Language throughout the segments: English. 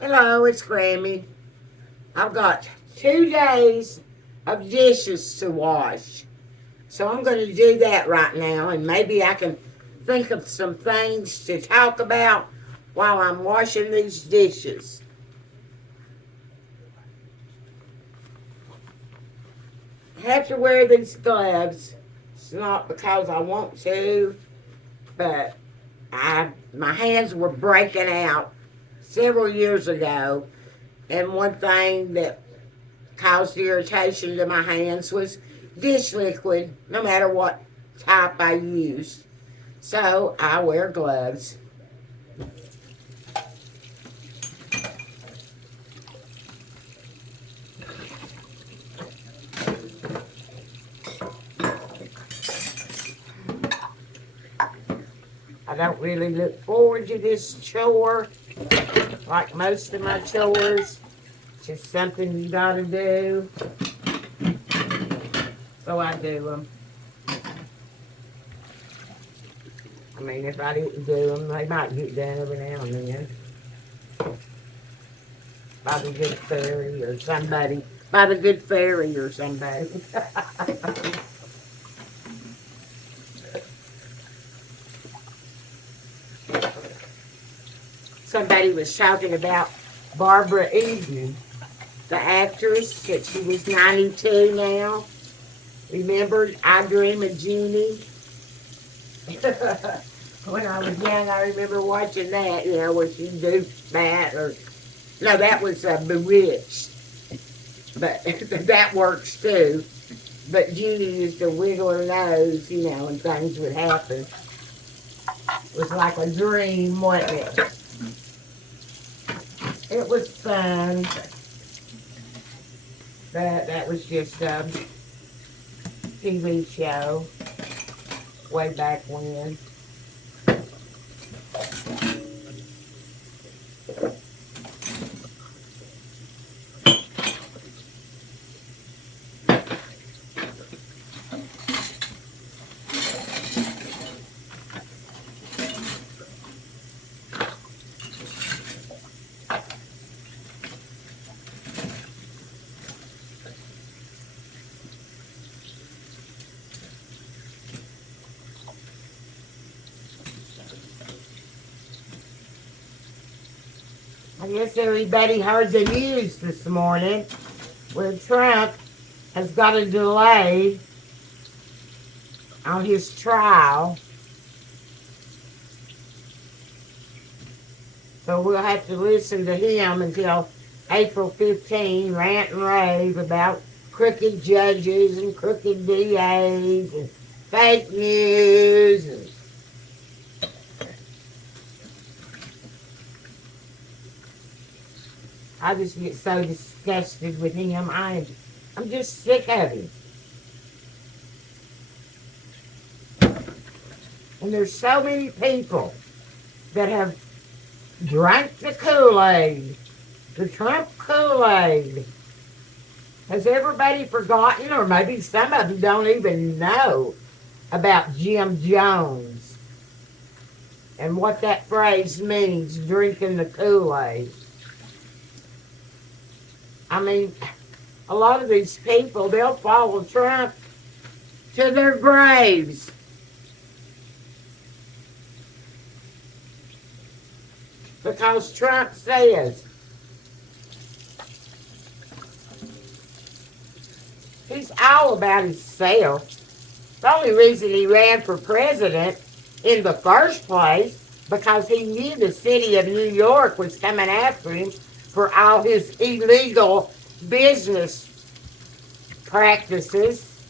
Hello, it's Grammy. I've got 2 days of dishes to wash. So I'm going to do that right now, and maybe I can think of some things to talk about while I'm washing these dishes. I have to wear these gloves. It's not because I want to, but my hands were breaking out several years ago, and one thing that caused irritation to my hands was dish liquid, no matter what type I used. So I wear gloves. I don't really look forward to this chore like most of my chores. It's just something you gotta do. So I do them. I mean, if I didn't do them, they might get done every now and then by the good fairy or somebody. By the good fairy or somebody. Somebody was talking about Barbara Eden, the actress, that she was 92 now. Remember, I Dream of Jeannie? When I was young, I remember watching that, where she do that, or no, that was Bewitched, but that works too. But Jeannie used to wiggle her nose, and things would happen. It was like a dream, wasn't it? It was fun. That was just a TV show way back when. I guess everybody heard the news this morning where Trump has got a delay on his trial. So we'll have to listen to him until April 15, rant and rave about crooked judges and crooked DAs and fake news. I just get so disgusted with him. I'm just sick of him. And there's so many people that have drank the Kool-Aid, the Trump Kool-Aid. Has everybody forgotten, or maybe some of them don't even know about Jim Jones and what that phrase means, drinking the Kool-Aid? I mean, a lot of these people, they'll follow Trump to their graves. Because Trump says he's all about himself. The only reason he ran for president in the first place because he knew the city of New York was coming after him for all his illegal business practices.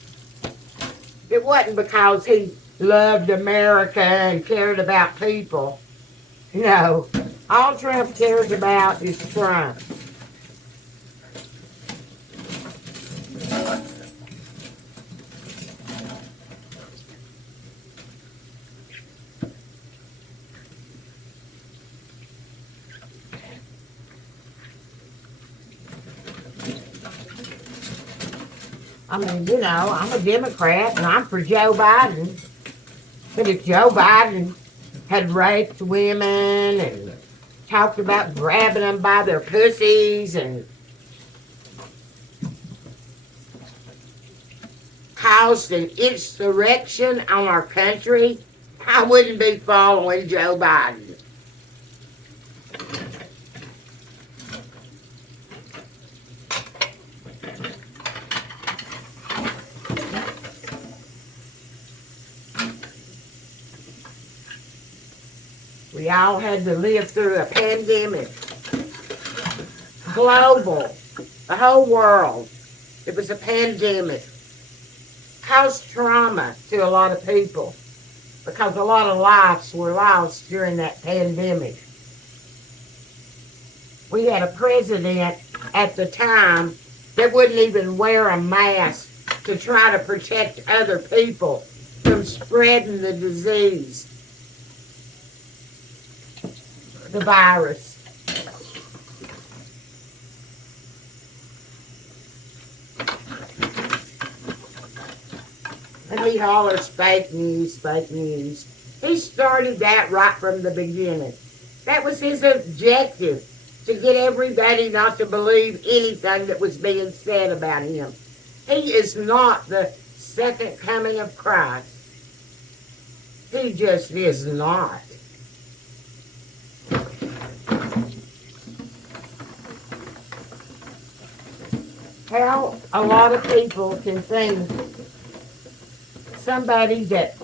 It wasn't because he loved America and cared about people. No, all Trump cares about is Trump. I mean, I'm a Democrat and I'm for Joe Biden. But if Joe Biden had raped women and talked about grabbing them by their pussies and caused an insurrection on our country, I wouldn't be following Joe Biden. We all had to live through a pandemic. Global. The whole world. It was a pandemic. Caused trauma to a lot of people because a lot of lives were lost during that pandemic. We had a president at the time that wouldn't even wear a mask to try to protect other people from spreading the disease, the virus. And he hollers fake news, fake news. He started that right from the beginning. That was his objective, to get everybody not to believe anything that was being said about him. He is not the second coming of Christ. He just is not. How a lot of people can think somebody that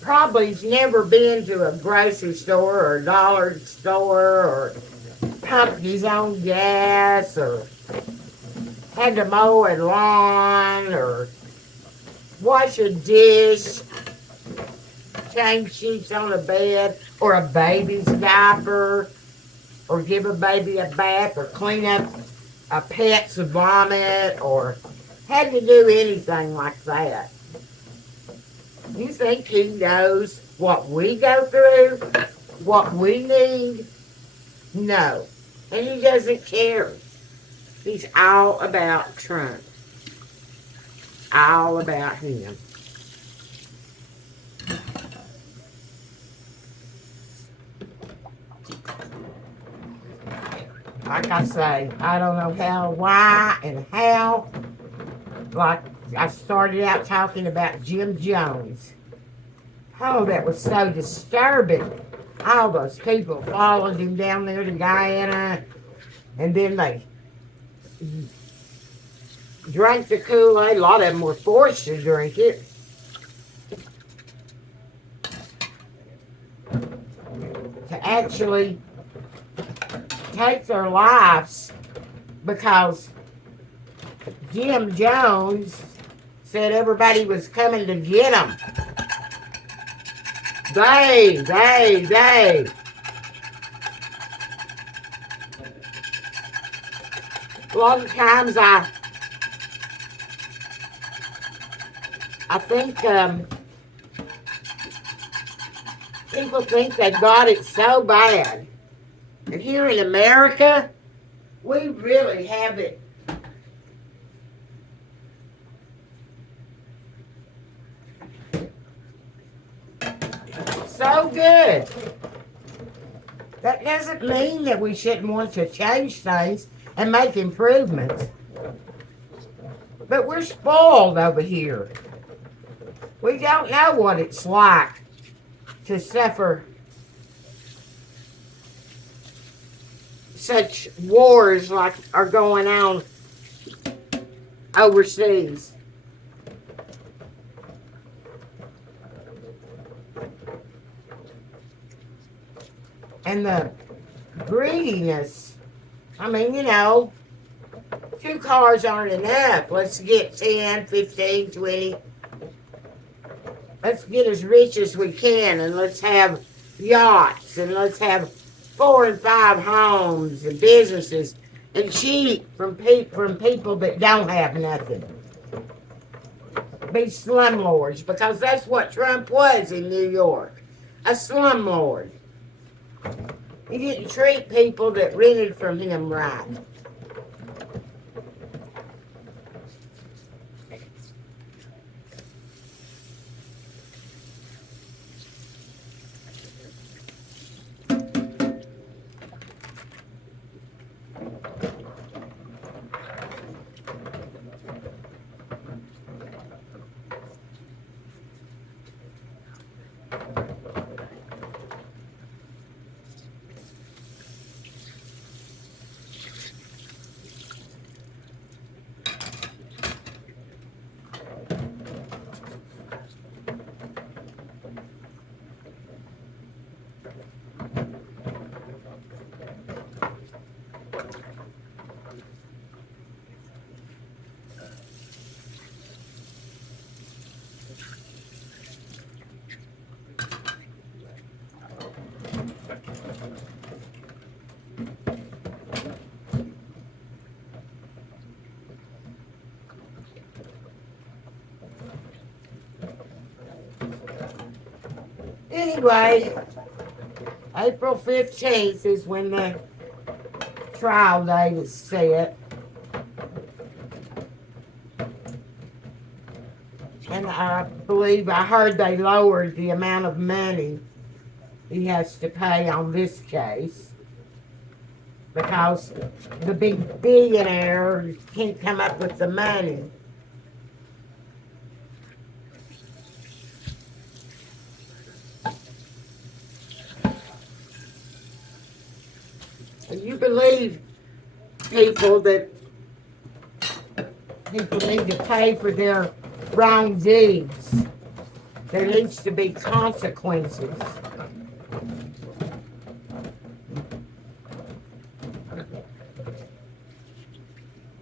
probably has never been to a grocery store or a dollar store or pumped his own gas or had to mow a lawn or wash a dish, change sheets on a bed or a baby's diaper or give a baby a bath or clean up a pet's vomit or had to do anything like that. You think he knows what we go through, what we need? No. And he doesn't care. He's all about Trump. All about him. Like I say, I don't know how, why, and how. Like I started out talking about Jim Jones. Oh, that was so disturbing. All those people followed him down there to Guyana, and then they drank the Kool-Aid. A lot of them were forced to drink it. To actually take their lives because Jim Jones said everybody was coming to get them. They. A lot of times I think people think they got it so bad. And here in America, we really have it. So good. That doesn't mean that we shouldn't want to change things and make improvements. But we're spoiled over here. We don't know what it's like to suffer such wars like are going on overseas. And the greediness. I mean, 2 cars aren't enough. Let's get 10, 15, 20. Let's get as rich as we can, and let's have yachts, and let's have 4 and 5 homes and businesses, and cheat from people that don't have nothing. Be slumlords, because that's what Trump was in New York, a slumlord. He didn't treat people that rented from him right. Anyway, April 15th is when the trial date is set. And I believe I heard they lowered the amount of money he has to pay on this case because the big billionaire can't come up with the money. You believe people that people need to pay for their wrong deeds. There needs to be consequences.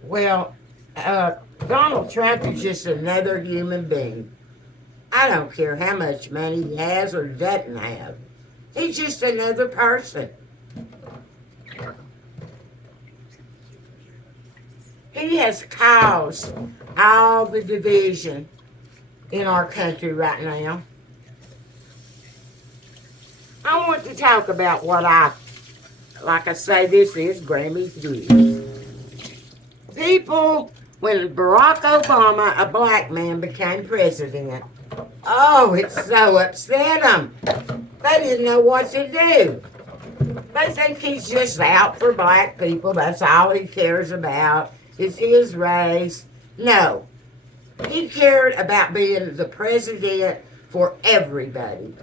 Well, Donald Trump is just another human being. I don't care how much money he has or doesn't have. He's just another person. He has caused all the division in our country right now. I want to talk about what like I say, this is Grammy's views. People, when Barack Obama, a black man, became president, oh, it so upset them. They didn't know what to do. They think he's just out for black people. That's all he cares about, is his race. No. He cared about being the president for everybody.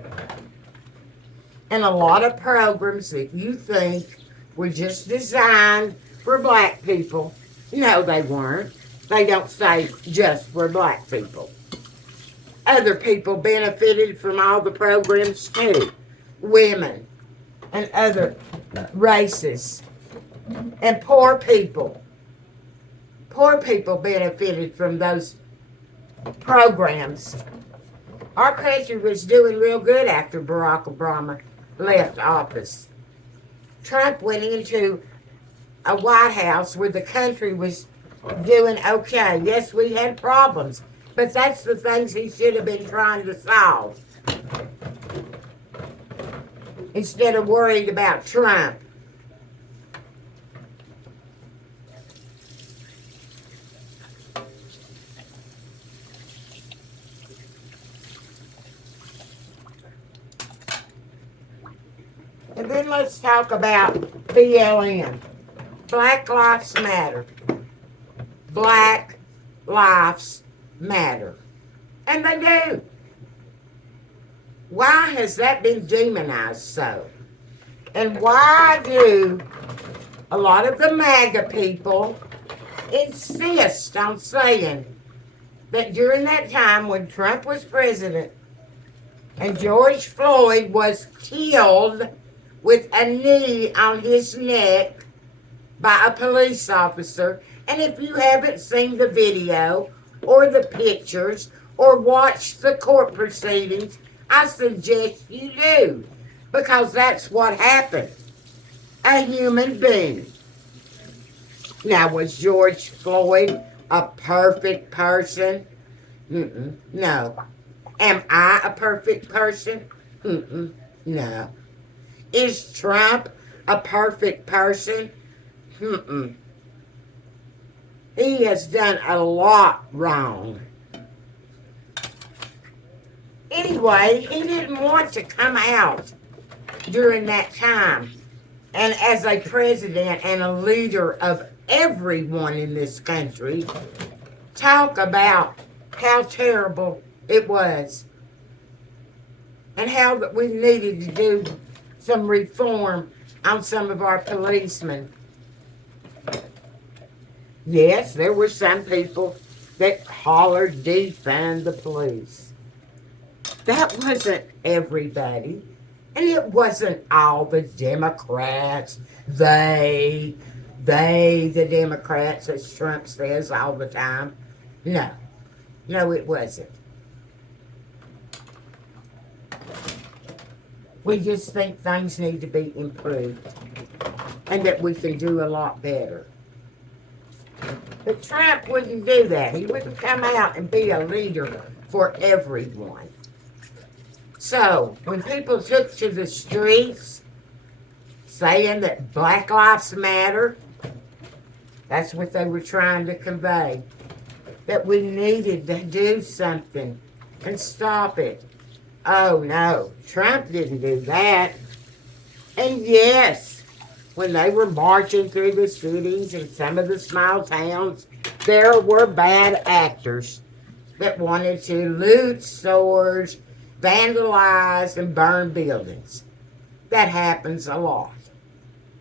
And a lot of programs that you think were just designed for black people, no, they weren't. They don't say just for black people. Other people benefited from all the programs too. Women and other races. And poor people. Poor people benefited from those programs. Our country was doing real good after Barack Obama left office. Trump went into a White House where the country was doing okay. Yes, we had problems, but that's the things he should have been trying to solve. Instead of worried about Trump. And then let's talk about BLM. Black Lives Matter. Black Lives Matter. And they do. Why has that been demonized so? And why do a lot of the MAGA people insist on saying that during that time when Trump was president and George Floyd was killed with a knee on his neck by a police officer, and if you haven't seen the video or the pictures or watched the court proceedings, I suggest you do, because that's what happened. A human being. Now, was George Floyd a perfect person? No. Am I a perfect person? No. Is Trump a perfect person? He has done a lot wrong. Anyway, he didn't want to come out during that time. And as a president and a leader of everyone in this country, talk about how terrible it was. And how that we needed to do some reform on some of our policemen. Yes, there were some people that hollered, defund the police. That wasn't everybody. And it wasn't all the Democrats. The Democrats, as Trump says all the time. No. No, it wasn't. We just think things need to be improved. And that we can do a lot better. But Trump wouldn't do that. He wouldn't come out and be a leader for everyone. So, when people took to the streets saying that Black Lives Matter, that's what they were trying to convey. That we needed to do something and stop it. Oh no, Trump didn't do that. And yes, when they were marching through the cities and some of the small towns, there were bad actors that wanted to loot stores, vandalize, and burn buildings. That happens a lot.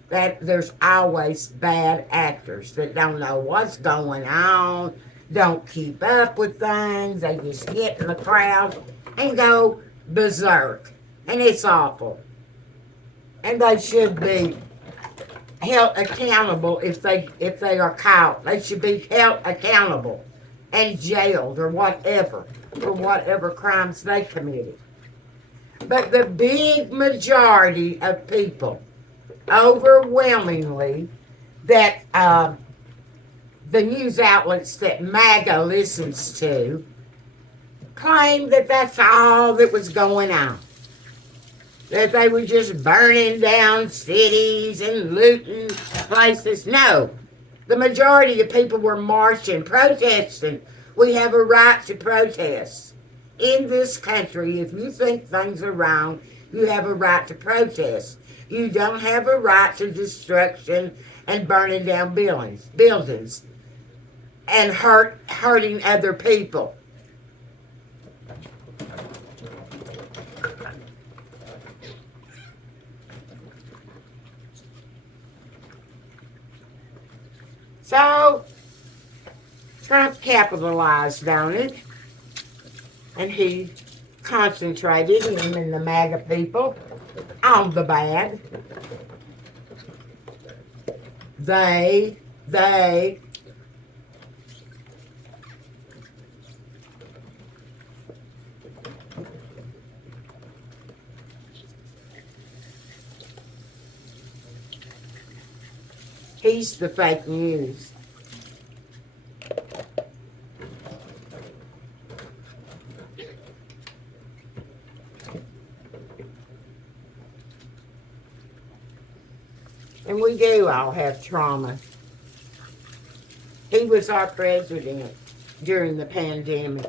That there's always bad actors that don't know what's going on, don't keep up with things, they just get in the crowd and go berserk. And it's awful. And they should be held accountable if they are caught. They should be held accountable and jailed or whatever for whatever crimes they committed. But the big majority of people, overwhelmingly, that the news outlets that MAGA listens to, claim that that's all that was going on. That they were just burning down cities and looting places. No. The majority of people were marching, protesting. We have a right to protest. In this country, if you think things are wrong, you have a right to protest. You don't have a right to destruction and burning down buildings and hurting other people. So, Trump capitalized on it, and he concentrated, him and the MAGA people, on the bad. They, he's the fake news. And we do all have trauma. He was our president during the pandemic.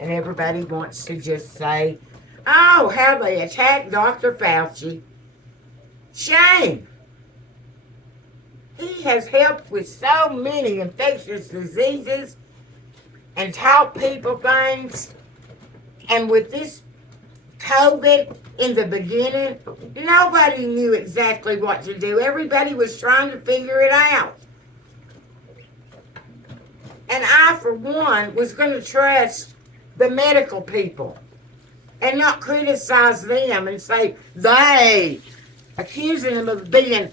And everybody wants to just say, oh, how they attacked Dr. Fauci. Shame. He has helped with so many infectious diseases and taught people things. And with this COVID in the beginning, nobody knew exactly what to do. Everybody was trying to figure it out. And I, for one, was going to trust the medical people and not criticize them and say they, accusing them of being,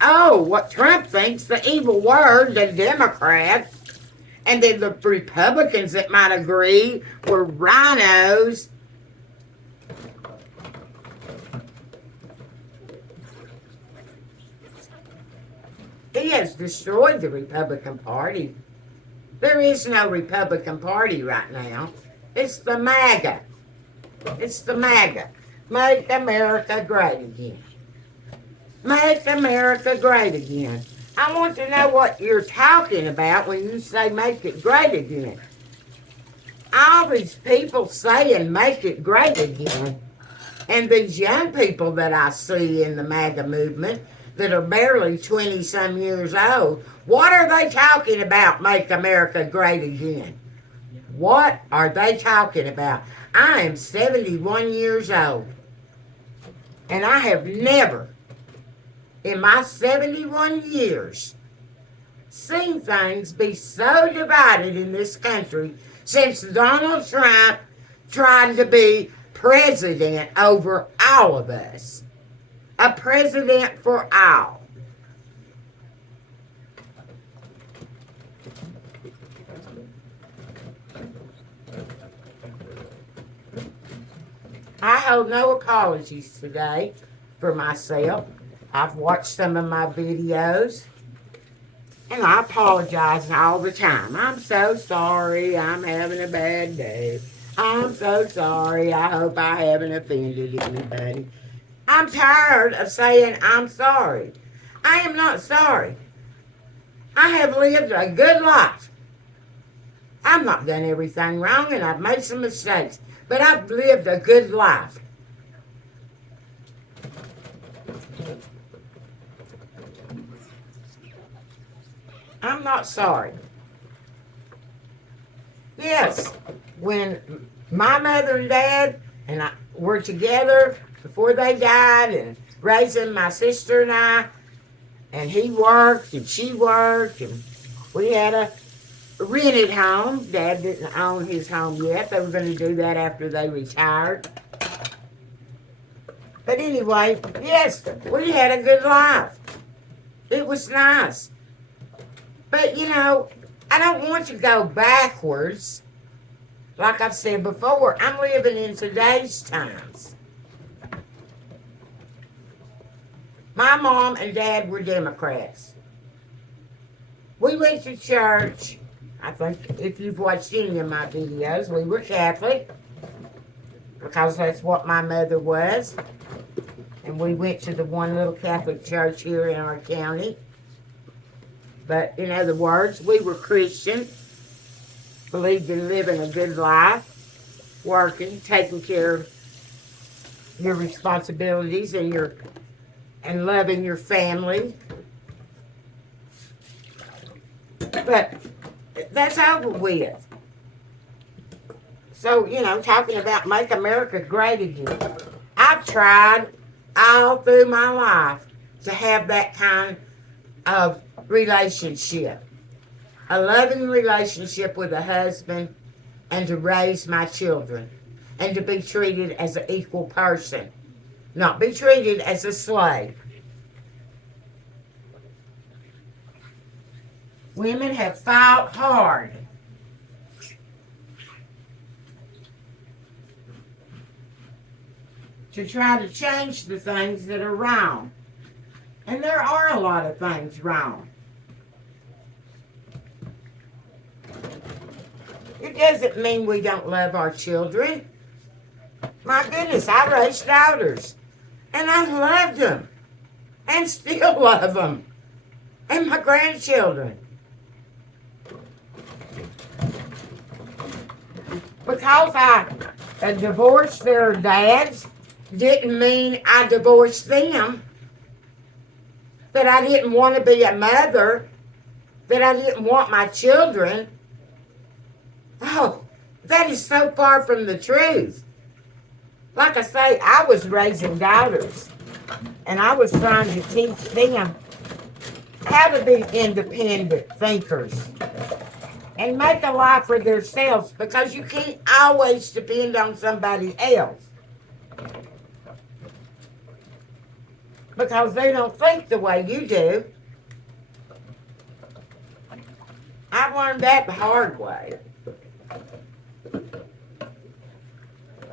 oh, what Trump thinks, the evil word, the Democrats, and then the Republicans that might agree were rhinos. He has destroyed the Republican Party. There is no Republican Party right now. It's the MAGA. It's the MAGA. Make America great again. Make America great again. I want to know what you're talking about when you say make it great again. All these people saying make it great again, and these young people that I see in the MAGA movement that are barely 20-some years old, what are they talking about, make America great again? What are they talking about? I am 71 years old, and I have never, in my 71 years, seen things be so divided in this country since Donald Trump tried to be president over all of us. A president for all. I hold no apologies today for myself. I've watched some of my videos, And I apologize all the time. I'm so sorry. I'm having a bad day. I'm so sorry. I hope I haven't offended anybody. I'm tired of saying I'm sorry. I am not sorry. I have lived a good life. I've not done everything wrong and I've made some mistakes, but I've lived a good life. I'm not sorry. Yes, when my mother and dad and I were together before they died and raising my sister and I, and he worked and she worked, and we had a rented home. Dad didn't own his home yet. They were going to do that after they retired. But anyway, yes, we had a good life. It was nice. But I don't want to go backwards. Like I've said before, I'm living in today's times. My mom and dad were Democrats. We went to church. I think if you've watched any of my videos, we were Catholic. Because that's what my mother was. And we went to the one little Catholic church here in our county. But in other words, we were Christian. Believed in living a good life. Working, taking care of your responsibilities and loving your family. But that's over with. So, talking about make America great again. I've tried all through my life to have that kind of relationship. A loving relationship with a husband and to raise my children. And to be treated as an equal person. Not be treated as a slave. Women have fought hard to try to change the things that are wrong. And there are a lot of things wrong. It doesn't mean we don't love our children. My goodness, I raised daughters. And I loved them. And still love them. And my grandchildren. Because I divorced their dads didn't mean I divorced them. That I didn't want to be a mother. That I didn't want my children. Oh, that is so far from the truth. Like I say, I was raising daughters. And I was trying to teach them how to be independent thinkers. And make a life for themselves. Because you can't always depend on somebody else. Because they don't think the way you do. I learned that the hard way.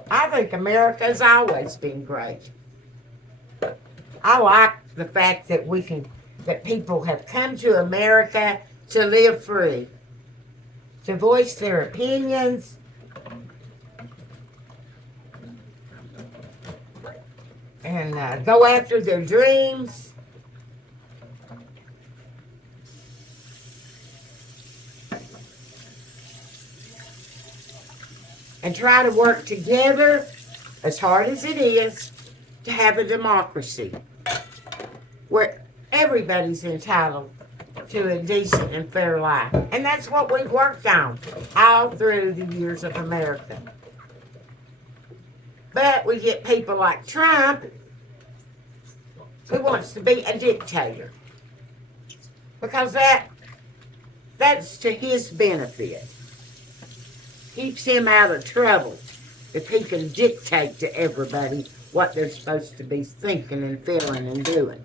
I think America's always been great. I like the fact that that people have come to America to live free, to voice their opinions, and go after their dreams. And try to work together, as hard as it is, to have a democracy where everybody's entitled to a decent and fair life. And that's what we've worked on all through the years of America. But we get people like Trump who wants to be a dictator. Because that's to his benefit. Keeps him out of trouble if he can dictate to everybody what they're supposed to be thinking and feeling and doing.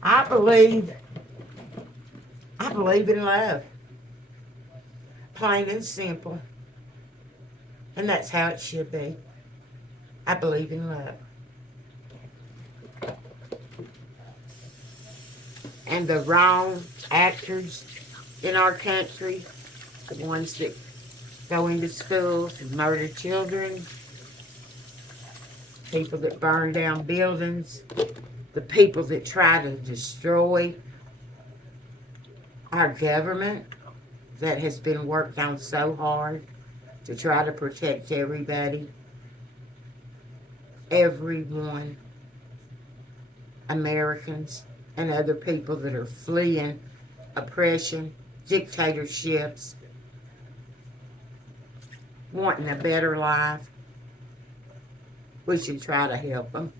I believe in love. Plain and simple. And that's how it should be. I believe in love. And the wrong actors in our country, the ones that go into schools and murder children, people that burn down buildings, the people that try to destroy our government that has been worked on so hard to try to protect everybody, everyone, Americans and other people that are fleeing oppression, dictatorships, wanting a better life. We should try to help them.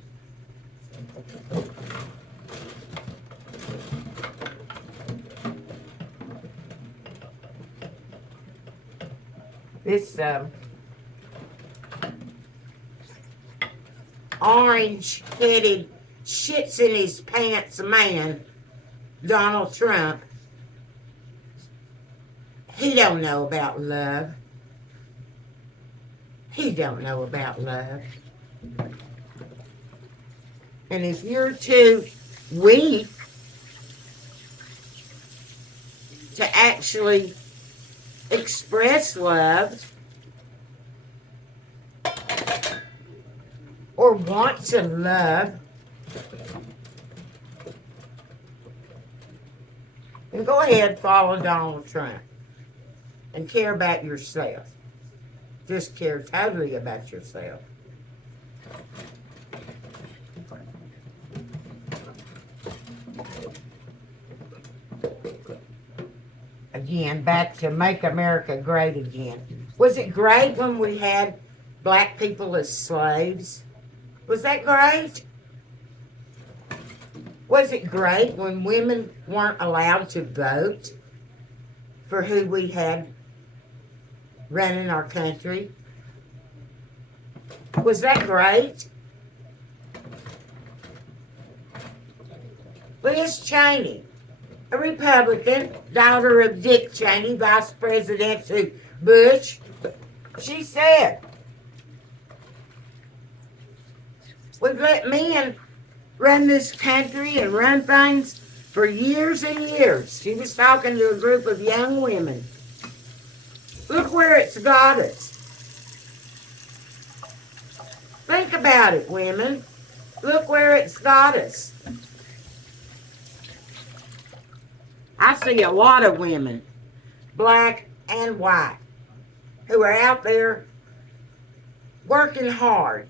This orange-headed, shits in his pants man, Donald Trump, he don't know about love. He don't know about love. And if you're too weak to actually express love or want to love, then go ahead and follow Donald Trump and care about yourself. Just care totally about yourself. Again, back to Make America Great Again. Was it great when we had black people as slaves? Was that great? Was it great when women weren't allowed to vote for who we had running our country? Was that great? Liz Cheney, a Republican, daughter of Dick Cheney, Vice President to Bush, she said, we've let men run this country and run things for years and years. She was talking to a group of young women. Look where it's got us. Think about it, women. Look where it's got us. I see a lot of women, black and white, who are out there working hard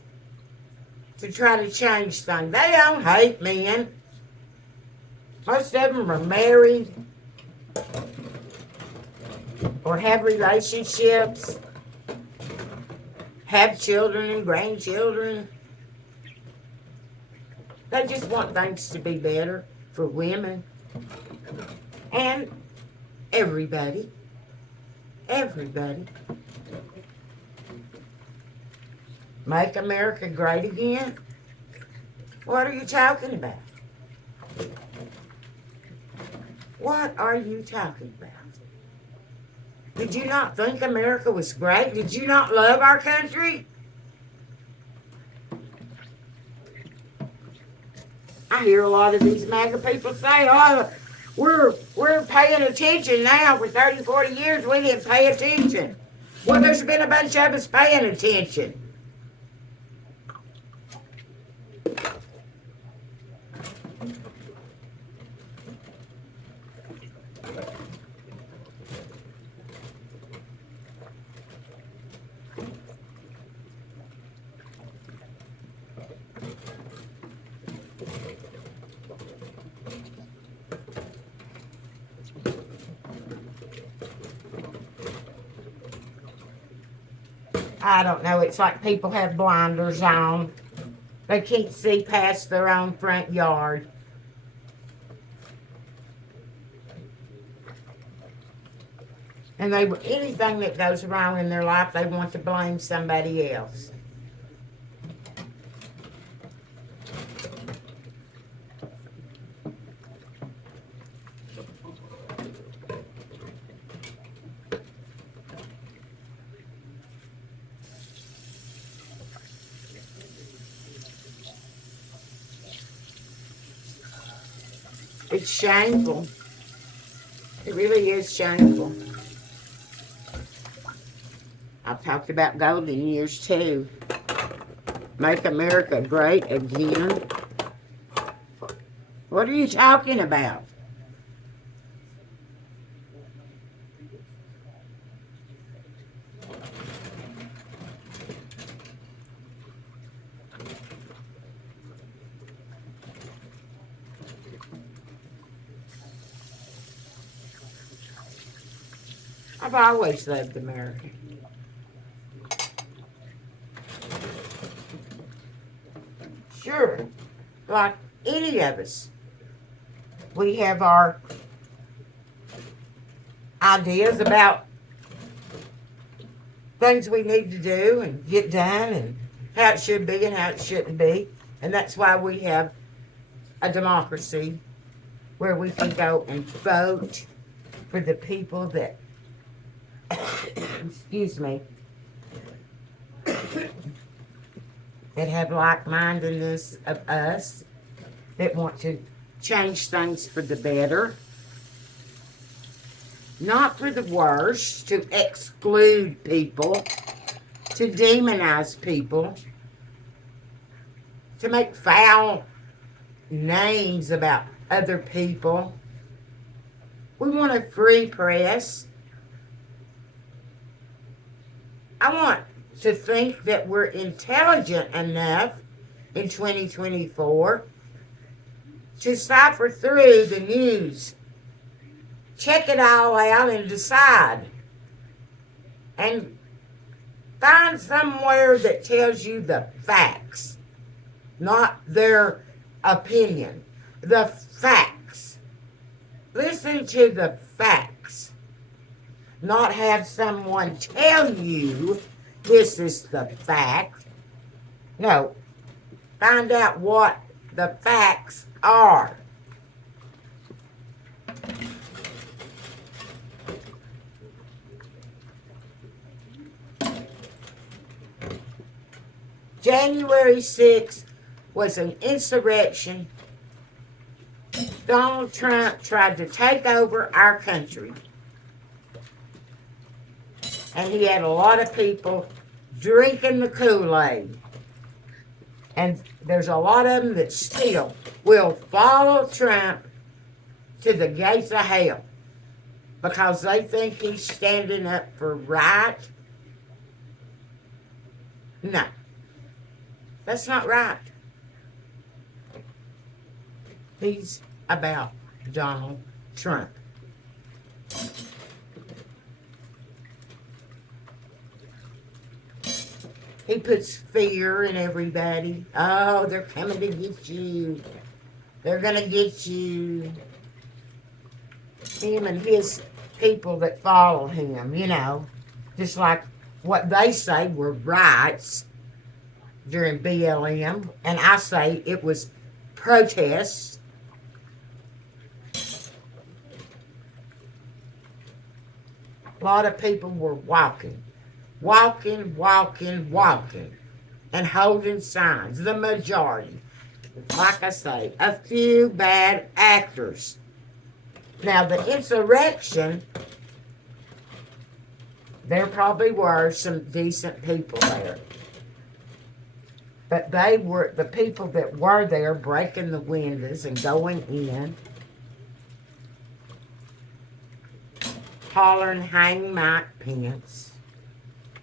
to try to change things. They don't hate men. Most of them are married or have relationships, have children and grandchildren. They just want things to be better for women and everybody. Everybody. Make America great again? What are you talking about? What are you talking about? Did you not think America was great? Did you not love our country? I hear a lot of these MAGA people say, oh, we're paying attention now. For 30, 40 years, we didn't pay attention. Well, there's been a bunch of us paying attention. I don't know. It's like people have blinders on. They can't see past their own front yard. And anything that goes wrong in their life, they want to blame somebody else. It's shameful. It really is shameful. I've talked about golden years too. Make America great again. What are you talking about? I've always loved America. Sure, like any of us, we have our ideas about things we need to do and get done and how it should be and how it shouldn't be. And that's why we have a democracy where we can go and vote for the people that, excuse me, that have like-mindedness of us, that want to change things for the better, not for the worse, to exclude people, to demonize people, to make foul names about other people. We want a free press. I want to think that we're intelligent enough in 2024 to cipher through the news, check it all out, and decide. And find somewhere that tells you the facts, not their opinion. The facts. Listen to the facts. Not have someone tell you this is the fact. No. Find out what the facts are. January 6th was an insurrection. Donald Trump tried to take over our country. And he had a lot of people drinking the Kool-Aid. And there's a lot of them that still will follow Trump to the gates of hell because they think he's standing up for right. No, that's not right. He's about Donald Trump. He puts fear in everybody. Oh, they're coming to get you. They're going to get you. Him and his people that follow him, you know. Just like what they say were riots during BLM. And I say it was protests. A lot of people were walking, and holding signs. The majority. Like I say, a few bad actors. Now, the insurrection, there probably were some decent people there. But they were, the people that were there breaking the windows and going in, hollering, hang Mike Pence,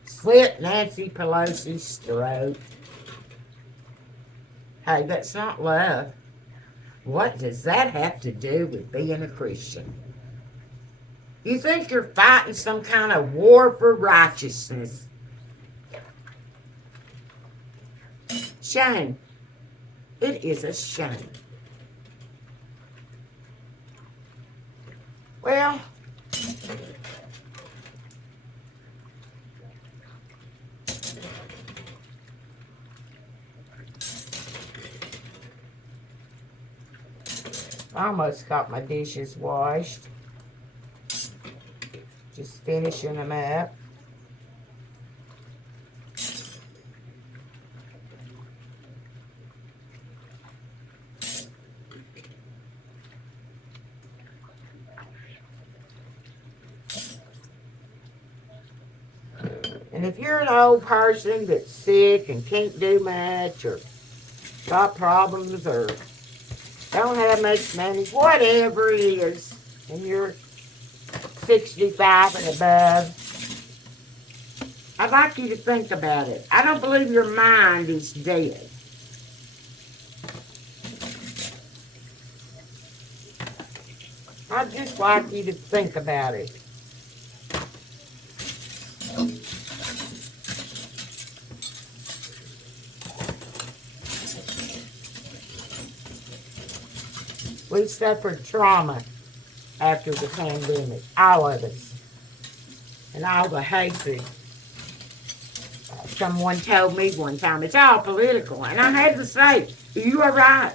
slit Nancy Pelosi's throat. Hey, that's not love. What does that have to do with being a Christian? You think you're fighting some kind of war for righteousness? Shame. It is a shame. Well, I almost got my dishes washed. Just finishing them up. And if you're an old person that's sick and can't do much or got problems or don't have much money, whatever it is, and you're 65 and above, I'd like you to think about it. I don't believe your mind is dead. I'd just like you to think about it. We suffered trauma after the pandemic, all of us, and all the hatred. Someone told me one time, it's all political, and I had to say, you are right.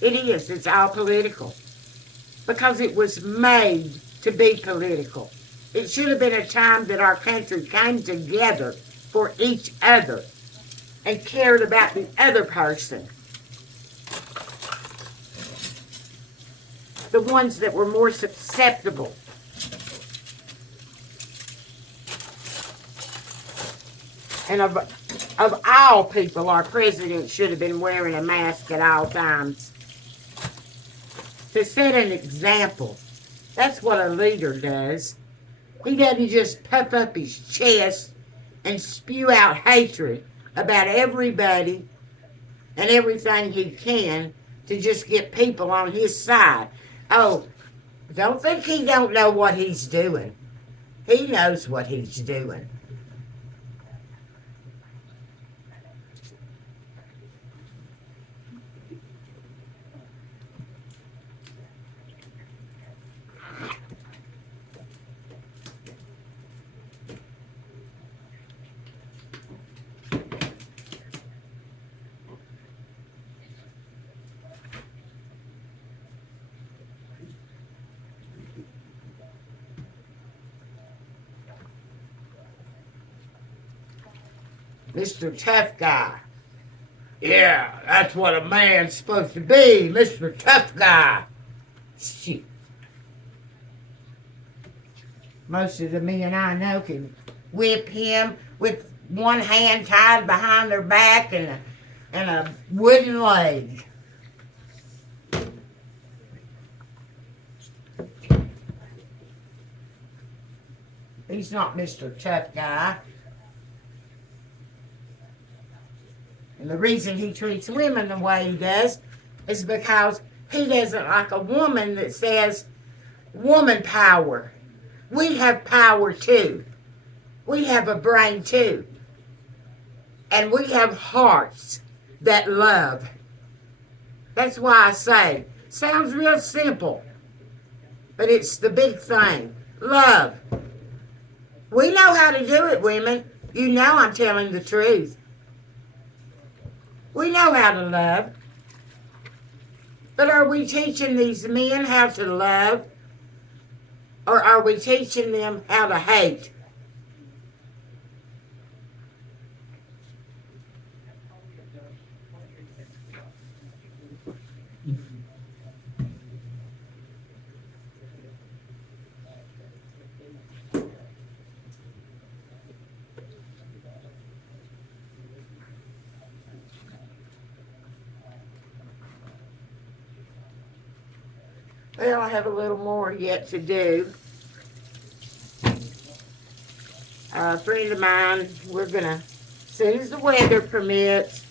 It is. It's all political. Because it was made to be political. It should have been a time that our country came together for each other and cared about the other person. The ones that were more susceptible. And of all people, our president should have been wearing a mask at all times. To set an example. That's what a leader does. He doesn't just puff up his chest and spew out hatred about everybody and everything he can to just get people on his side. Oh, don't think he don't know what he's doing. He knows what he's doing. Mr. Tough Guy. Yeah, that's what a man's supposed to be, Mr. Tough Guy. Shit. Most of the men I know can whip him with one hand tied behind their back and a wooden leg. He's not Mr. Tough Guy. And the reason he treats women the way he does is because he doesn't like a woman that says, woman power. We have power too. We have a brain too. And we have hearts that love. That's why I say, sounds real simple, but it's the big thing. Love. We know how to do it, women. You know I'm telling the truth. We know how to love. But are we teaching these men how to love? Or are we teaching them how to hate? Well, I have a little more yet to do. A friend of mine, we're going to, as soon as the weather permits,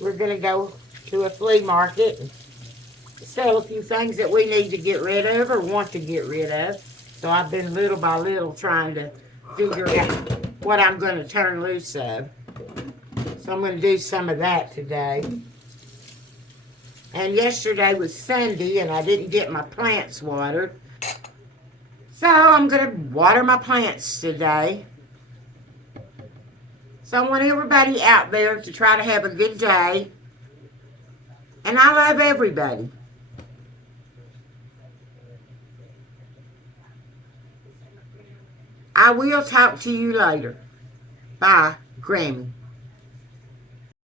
we're going to go to a flea market and sell a few things that we need to get rid of or want to get rid of. So I've been little by little trying to figure out what I'm going to turn loose of. So I'm going to do some of that today. And yesterday was Sunday, and I didn't get my plants watered. So I'm going to water my plants today. So I want everybody out there to try to have a good day. And I love everybody. I will talk to you later. Bye, Grammy.